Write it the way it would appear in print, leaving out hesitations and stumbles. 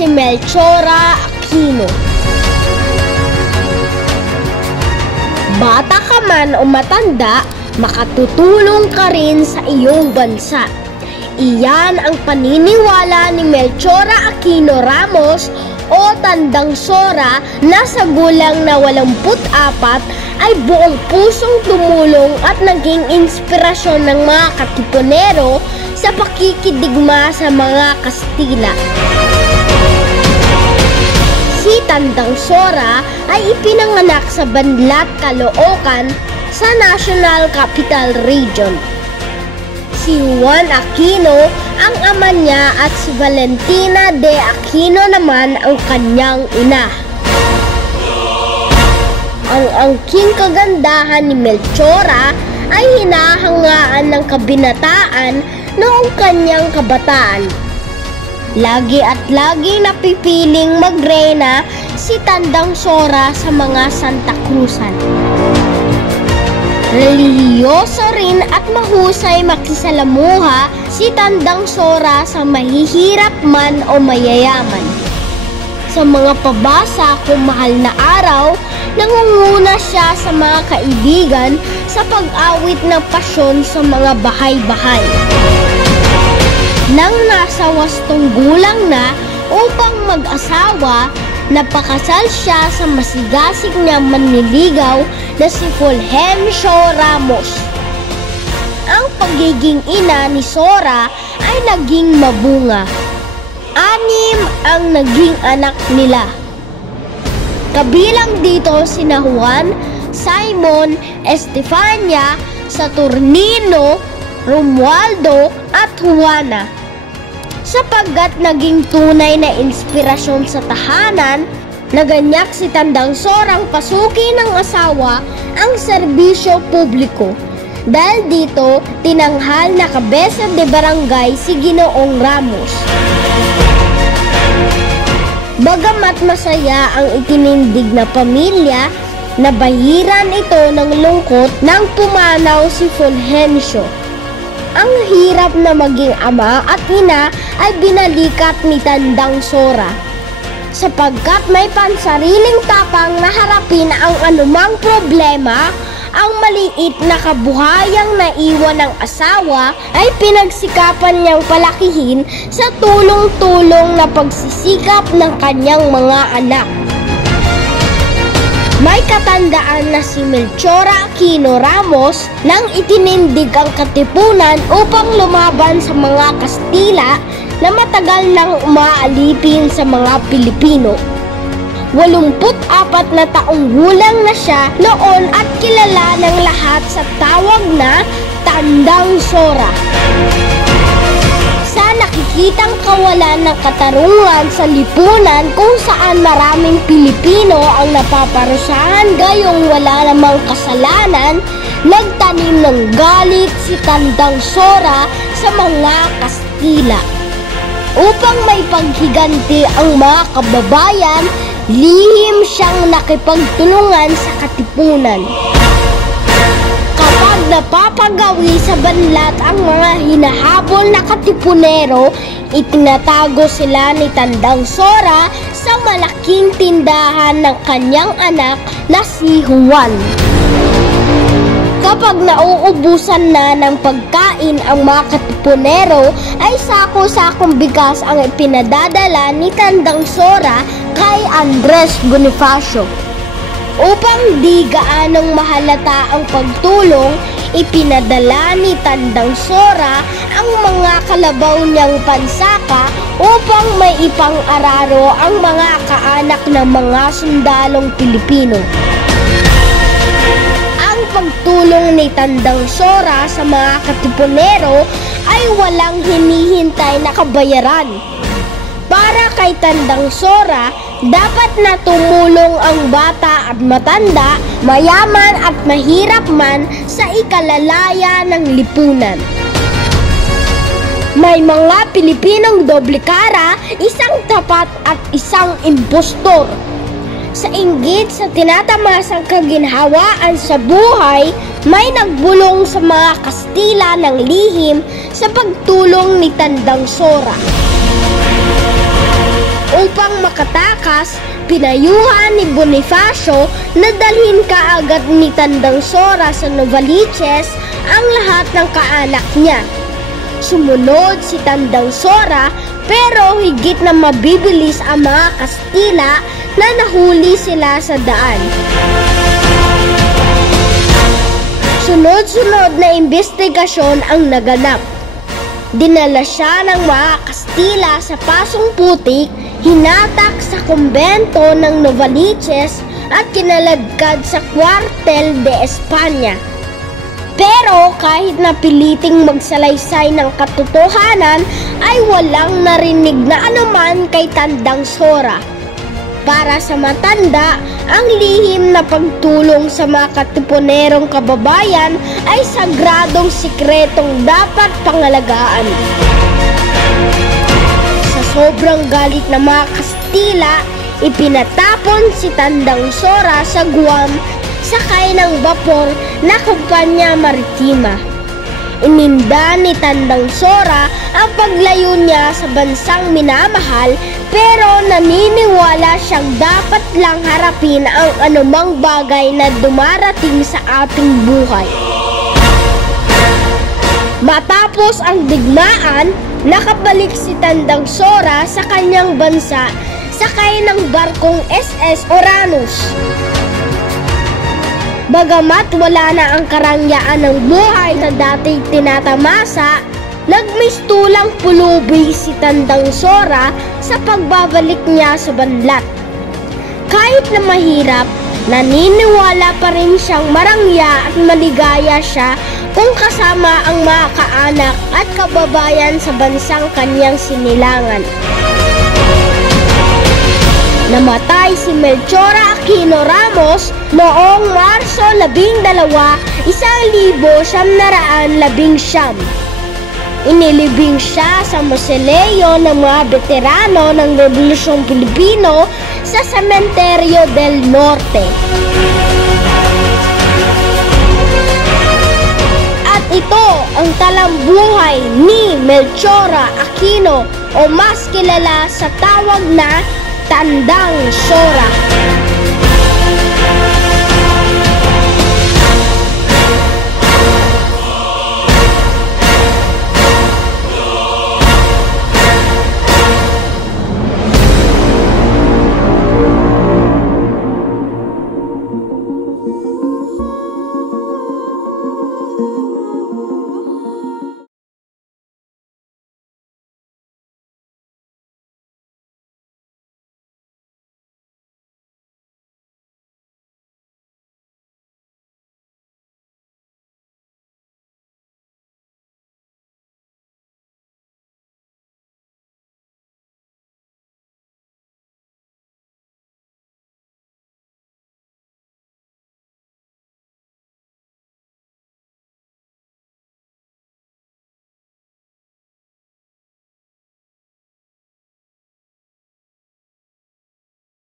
si Melchora Aquino. Bata ka man o matanda, makatutulong ka rin sa iyong bansa. Iyan ang paniniwala ni Melchora Aquino Ramos o Tandang Sora na sa gulang na 84 ay buong pusong tumulong at naging inspirasyon ng mga Katipunero sa pakikidigma sa mga Kastila. Si Tandang Sora ay ipinanganak sa Banlat, Caloocan sa National Capital Region. Si Juan Aquino ang ama niya at si Valentina de Aquino naman ang kanyang ina. Ang angking kagandahan ni Melchora ay hinahangaan ng kabinataan noong kanyang kabataan. Lagi at lagi napipiling magreyna si Tandang Sora sa mga Santa Cruzan. Relihiyoso rin at mahusay makisalamuha si Tandang Sora sa mahihirap man o mayayaman. Sa mga pabasa kung mahal na araw, nangunguna siya sa mga kaibigan sa pag-awit ng pasyon sa mga bahay-bahay. Nang nasa 8 gulang na upang mag-asawa, napakasal siya sa masigasig na manliligaw na si Fulgencio Ramos. Ang pagiging ina ni Sora ay naging mabunga. 6 ang naging anak nila. Kabilang dito sina Juan, Simon, Estefania, Saturnino, Romualdo at Juana. Sapagkat naging tunay na inspirasyon sa tahanan, naganyak si Tandang Sorang pasukin ng asawa ang serbisyo publiko. Dahil dito, tinanghal na kabesa de barangay si Ginoong Ramos. Bagamat masaya ang itinindig na pamilya, nabahiran ito ng lungkot nang pumanaw si Fulgencio. Ang hirap na maging ama at ina ay binalikat ni Tandang Sora. Sapagkat may pansariling tapang na harapin ang anumang problema, ang maliit na kabuhayang naiwan ng asawa ay pinagsikapan niyang palakihin sa tulong-tulong na pagsisikap ng kanyang mga anak. May katandaan na si Melchora Aquino Ramos nang itinindig ang katipunan upang lumaban sa mga Kastila na matagal nang umaalipin sa mga Pilipino. 84 na taong gulang na siya noon at kilala ng lahat sa tawag na Tandang Sora. Sa nakikitang kawalan ng katarungan sa lipunan kung saan maraming Pilipino ang napaparusahan gayong wala namang kasalanan, nagtanim ng galit si Tandang Sora sa mga Kastila. Upang may paghiganti ang mga kababayan, lihim siyang nakipagtulungan sa katipunan. Kapag napapagawi sa banlat ang mga hinahabol na Katipunero, itinatago sila ni Tandang Sora sa malaking tindahan ng kanyang anak na si Juan. Kapag nauubusan na ng pagkain ang mga Katipunero, ay sako-sakong bigas ang ipinadadala ni Tandang Sora kay Andres Bonifacio. Upang di gaanong mahalata ang pagtulong, ipinadala ni Tandang Sora ang mga kalabaw niyang pansaka upang may ipang-araro ang mga kaanak ng mga sundalong Pilipino. Ang pagtulong ni Tandang Sora sa mga Katipunero ay walang hinihintay na kabayaran. Para kay Tandang Sora, dapat na tumulong ang bata at matanda, mayaman at mahirap man sa ikalalaya ng lipunan. May mga Pilipinong doble kara, isang tapat at isang impostor. Sa inggit sa tinatamasang kaginhawaan sa buhay, may nagbulong sa mga Kastila ng lihim sa pagtulong ni Tandang Sora. Upang makatakas, pinayuhan ni Bonifacio na dalhin kaagad ni Tandang Sora sa Novaliches ang lahat ng kaanak niya. Sumunod si Tandang Sora pero higit na mabibilis ang mga Kastila na nahuli sila sa daan. Sunod-sunod na imbestigasyon ang naganap. Dinala siya ng mga Kastila sa Pasong Putik, hinatak sa kumbento ng Novaliches at kinaladkad sa Cuartel de España. Pero kahit napiliting magsalaysay ng katotohanan ay walang narinig na anuman kay Tandang Sora. Para sa matanda, ang lihim na pagtulong sa mga katipunerong kababayan ay sagradong sikretong dapat pangalagaan. Sa sobrang galit na mga Kastila, ipinatapon si Tandang Sora sa Guam sakay ng bapor na Kumpanya Maritima. Ininda ni Tandang Sora ang paglayo niya sa bansang minamahal pero naniniwala siyang dapat lang harapin ang anumang bagay na dumarating sa ating buhay. Matapos ang digmaan, nakabalik si Tandang Sora sa kanyang bansa sakay ng barkong SS Oranus. Bagamat wala na ang karangyaan ng buhay na dati tinatamasa, nagmistulang pulubi si Tandang Sora sa pagbabalik niya sa banlat. Kahit na mahirap, naniniwala pa rin siyang marangya at maligaya siya kung kasama ang mga kaanak at kababayan sa bansang kanyang sinilangan. Namatay si Melchora Aquino Ramos noong Marso 12, 1919. Inilibing siya sa Mausoleo ng mga veterano ng Rebolusyong Pilipino sa Cementerio del Norte. At ito ang talambuhay ni Melchora Aquino o mas kilala sa tawag na Tandang Sora.